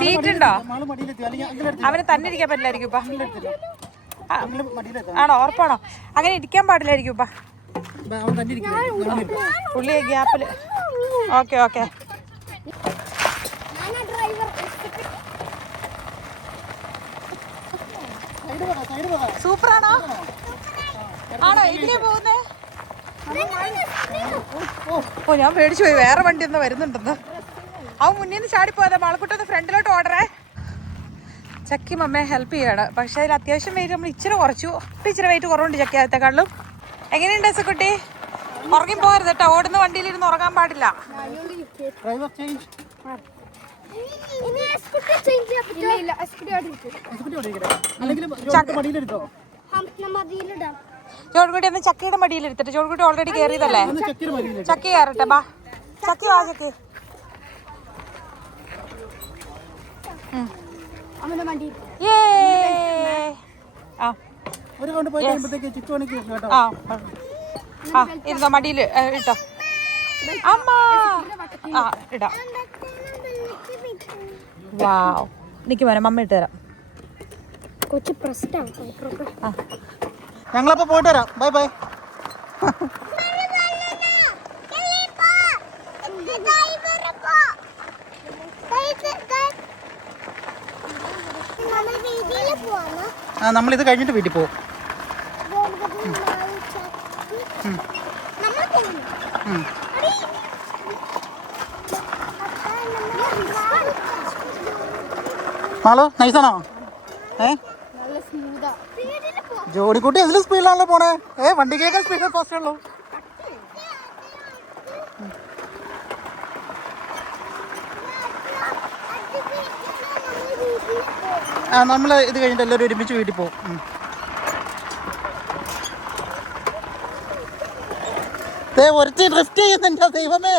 സീറ്റ് ഉണ്ടോ? അവന് തന്നെ ഇരിക്കാൻ പറ്റില്ലായിരിക്കും ഇപ്പൊ. ആണോ? ഉറപ്പാണോ? അങ്ങനെ ഇരിക്കാൻ പാടില്ലായിരിക്കും ഇപ്പൊ. പുള്ളിയെ ഗ്യാപ്പില്. ഓക്കെ സൂപ്പറാണോ? ആണോ? ഇതിലേ പോകുന്നേ? ഓ ഞാൻ പേടിച്ചു പോയി, വേറെ വണ്ടി ഒന്ന് വരുന്നുണ്ടെന്ന്. അവൻ മുന്നിൽ നിന്ന് ചാടിപ്പോയതാ. മാളക്കുട്ടൊന്ന് ഫ്രണ്ടിലോട്ട് ഓടറേ. ചക്കി മമ്മയെ ഹെൽപ്പ് ചെയ്യാണ്. പക്ഷെ അതിൽ അത്യാവശ്യം വെയിറ്റ് നമ്മൾ ഇച്ചിരി കുറച്ചു. ഇച്ചിരി വെയിറ്റ് കുറവുണ്ട് ചക്കി ആദ്യത്തെക്കാളും. എങ്ങനെയുണ്ട് എസക്കുട്ടി? ഉറങ്ങി പോകരുത് കേട്ടോ, ഓടുന്ന വണ്ടിയിലിരുന്ന് ഉറങ്ങാൻ പാടില്ല. Driver change. ജോൺകുട്ടി ഒന്ന് ചക്കയുടെ മടിയിലെടുത്തിട്ട്. ജോൺകുട്ടി ഓൾറെഡി കയറിയതല്ലേ, ചക്കി കയറട്ടെ. ബാ ചക്കി, വാ ചക്കി. ഒരു കൊണ്ട് പോയി കഴിയുമ്പോഴത്തേക്ക് ചുറ്റുമണിക്ക് കേട്ടോ. ഇരുന്നോ മടിയിൽ ഇട്ടോ അമ്മ. ഇടാം. വാവ്, നിക്ക് മോനെ, മമ്മ ഇട്ട് തരാം. ഞങ്ങളപ്പോ പോയിട്ട് വരാം. Bye bye. നമ്മളിത് കഴിഞ്ഞിട്ട് വീട്ടിൽ പോകും. മാളോ നൈസാണോ? ജോഡിക്കുട്ടി എന്തിലും സ്പീഡിലാണല്ലോ പോണേ. വണ്ടിക്കേക്കാൾ സ്പീഡിൽ പോസ്റ്റേ ഉള്ളൂ. നമ്മൾ ഇത് കഴിഞ്ഞിട്ട് എല്ലാവരും ഒരുമിച്ച് വീട്ടിൽ പോകും. ഒരുത്തി ഡ്രിഫ്റ്റ് ചെയ്യുന്നുണ്ട്. ദൈവമേ,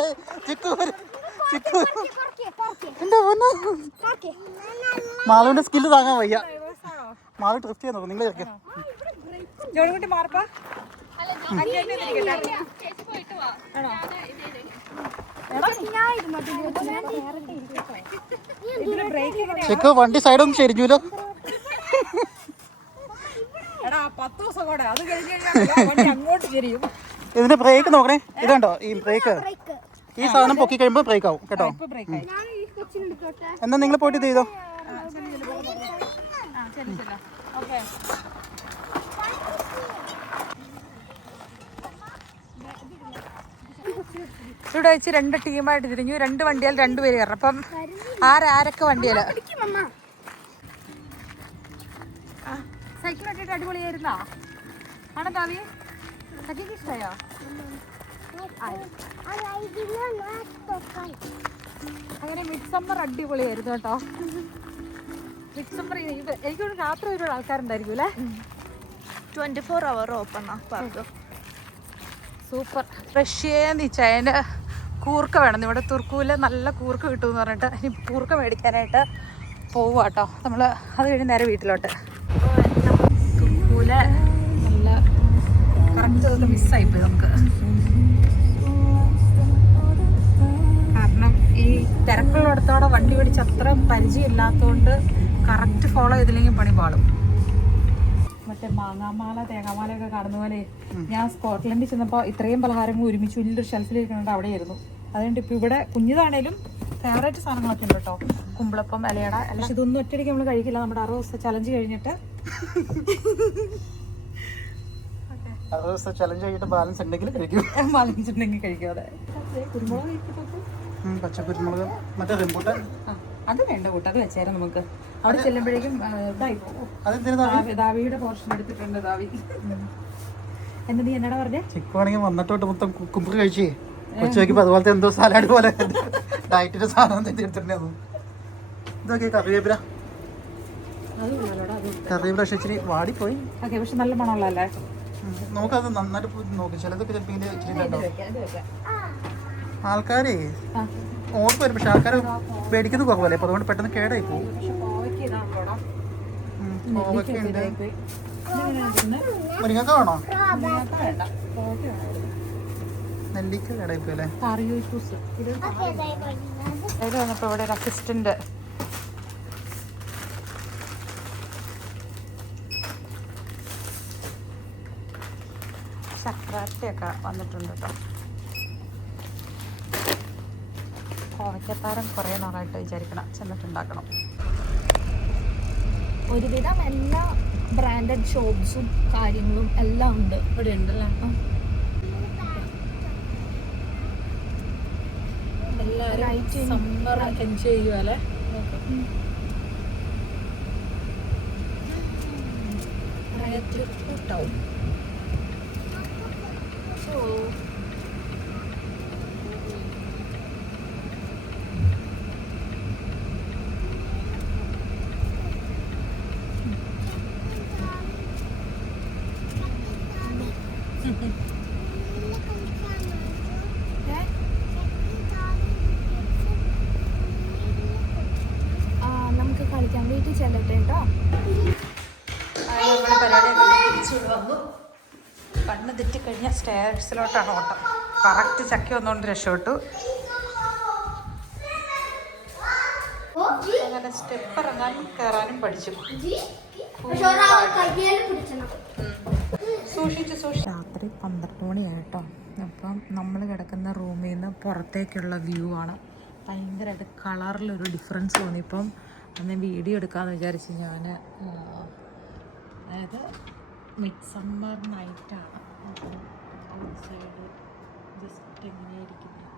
മാളുവിന്റെ സ്കില്ല് താങ്ങാൻ വയ്യ. മാളു ഡ്രിഫ്റ്റ് ചെയ്യാൻ നോക്കും. നിങ്ങൾ ചേർക്കാം. ചെക്ക് വണ്ടി സൈഡൊന്നും ശരിക്കൂലോ. ഇതിന്റെ ബ്രേക്ക് നോക്കണേ. ഇതുണ്ടോ ഈ ബ്രേക്ക്? ഈ സാധനം പൊക്കി കഴിയുമ്പോൾ ബ്രേക്ക് ആവും കേട്ടോ. എന്നാ നിങ്ങൾ പോയിട്ട് ഇത് ചെയ്തോ. ഇവിടെ വെച്ച് 2 ടീമായിട്ട് തിരിഞ്ഞു. 2 വണ്ടിയാൽ 2 പേര് കയറണം. അപ്പം ആരൊക്കെ വണ്ടിയാല് സൈക്കിൾ ഇട്ടിട്ട് അടിപൊളിയായിരുന്നോ? ആണോ കാവ്യ? സഖിക്ക് ഇഷ്ടമായോ? അങ്ങനെ മിഡ് സമ്മർ അടിപൊളിയായിരുന്നു കേട്ടോ. മിഡ് സമ്മർ എനിക്കൊരു രാത്രി ഒരുപാട് ആൾക്കാരുണ്ടായിരിക്കും അല്ലേ? 24 hour ഓപ്പൺ ആ പാർക്ക്. സൂപ്പർ. റഷ്യന്ന് ചൈന കൂർക്ക വേണം. ഇവിടെ തുർക്കൂല് നല്ല കൂർക്ക കിട്ടുമെന്ന് പറഞ്ഞിട്ട് ഇനി കൂർക്ക മേടിക്കാനായിട്ട് പോവുക കേട്ടോ നമ്മൾ. അത് കഴിഞ്ഞ് നേരെ വീട്ടിലോട്ട്. തുർക്കൂല് നല്ല കറക്റ്റ് മിസ്സായിപ്പോയി നമുക്ക്. കാരണം ഈ തിരക്കുള്ളിടത്തോടെ വണ്ടി പിടിച്ച് അത്ര പരിചയമില്ലാത്തതുകൊണ്ട് കറക്റ്റ് ഫോളോ ചെയ്തില്ലെങ്കിൽ പണി പാടും. മറ്റേ മാങ്ങാമാല തേങ്ങാമാലയൊക്കെ കാണുന്ന പോലെ ഞാൻ സ്കോട്ട്ലൻഡിൽ ചെന്നപ്പോൾ ഇത്രയും പലഹാരങ്ങൾ ഒരുമിച്ച് വലിയൊരു ഷെൽഫിലിരിക്കുന്നുണ്ട് അവിടെയായിരുന്നു. അതുകൊണ്ട് ഇപ്പോൾ ഇവിടെ കുഞ്ഞിതാണേലും ഫേവറേറ്റ് സാധനങ്ങളൊക്കെ ഉണ്ട് കേട്ടോ. കുമ്പളപ്പം, ഇലയട എല്ലാം. പക്ഷെ ഇതൊന്നും ഒറ്റയടിക്ക് നമ്മൾ കഴിക്കില്ല. നമ്മുടെ 60 ദിവസത്തെ ചലഞ്ച് കഴിഞ്ഞിട്ട് ചലഞ്ച് കഴിഞ്ഞിട്ട് ബാലൻസ് ഉണ്ടെങ്കിൽ കഴിക്കും. ബാലൻസ് ഉണ്ടെങ്കിൽ കഴിക്കും. അതെ. കുരുമുളക്, പച്ചക്കുരുമുളക്, മറ്റേ റെമ്പൂട്ടാൻ അത് വേണ്ട കൂട്ടം. അത് വെച്ചായിരുന്നു നമുക്ക്. അവിടെ ചെല്ലുമ്പോഴേക്കും ഇതായി പോകും. ദാവിയുടെ പോർഷൻ എടുത്തിട്ടുണ്ട് ദാവി. എന്താ നീ എന്നടാ പറഞ്ഞേ? ചിക്കുവാണെങ്കിൽ വന്നിട്ടോട്ട് മൊത്തം കുമ്പ് കഴിച്ചേ കൊച്ചു നോക്കിയപ്പോൾ അതുപോലത്തെ എന്തോ സാലാഡ് പോലെ ഡയറ്റിന്റെ സാധനം എടുത്തിട്ടുണ്ടായിരുന്നു. ഇതൊക്കെ കറിവേപ്പില. കറിവേപ്പില പക്ഷെ ഇച്ചിരി വാടിപ്പോയി. പക്ഷെ നല്ല മണമുള്ളതല്ലേ? നമുക്കത് നന്നായിട്ട് നോക്കി. ചിലതൊക്കെ ചിലപ്പോൾ ഇച്ചിരി ആൾക്കാരെ ഓർപ്പ് വരും. പക്ഷെ ആൾക്കാർ മേടിക്കുന്നത് കുറവല്ലേ, അപ്പോൾ അതുകൊണ്ട് പെട്ടെന്ന് കേടായി പോകും. മുരിങ്ങക്ക വേണോ? നെല്ലിക്ക കേടായി പോയല്ലേ? വന്നപ്പോൾ ഇവിടെ ഒരു അസിസ്റ്റന്റ് ചക്രാറ്റയൊക്കെ വന്നിട്ടുണ്ട് കേട്ടോ. കോവയ്ക്കത്താരം കുറേ നാളായിട്ട് വിചാരിക്കണം ചെന്നിട്ടുണ്ടാക്കണം. ഒരുവിധം എല്ലാ ബ്രാൻഡഡ് ഷോപ്സും കാര്യങ്ങളും എല്ലാം ഉണ്ട് ഇവിടെ ഉണ്ടല്ലോ. എല്ലാവരും സമ്മർ എൻജോയ് ചെയ്യുവല്ലേ. ടൗൺ നമുക്ക് കളിക്കാം. വീട്ടിൽ ചെല്ലട്ടെ കേട്ടോ. നമ്മുടെ പരിപാടിയൊക്കെ തിരിച്ചുകൊണ്ട് വന്നു. കണ്ണ് തെറ്റിക്കഴിഞ്ഞാൽ സ്റ്റേഴ്സിലോട്ടാണ് ഓട്ടം. കറക്റ്റ് ചക്കി വന്നുകൊണ്ട് രക്ഷപ്പെട്ടു. അങ്ങനെ സ്റ്റെപ്പ് ഇറങ്ങാനും കയറാനും പഠിച്ചു. സൂക്ഷിച്ച് സൂക്ഷിച്ച്. രാത്രി 12 മണിയായിട്ടോ. അപ്പം നമ്മൾ കിടക്കുന്ന റൂമിൽ നിന്ന് പുറത്തേക്കുള്ള വ്യൂ ആണ്. ഭയങ്കരമായിട്ട് കളറിലൊരു ഡിഫറൻസ് തോന്നി. ഇപ്പം അന്ന് വീഡിയോ എടുക്കാമെന്ന് വിചാരിച്ച് ഞാൻ. അതായത് മിഡ് സമ്മർ നൈറ്റാണ്. അപ്പം ഔട്ട് സൈഡ് ജസ്റ്റ് എങ്ങനെയായിരിക്കുന്നത്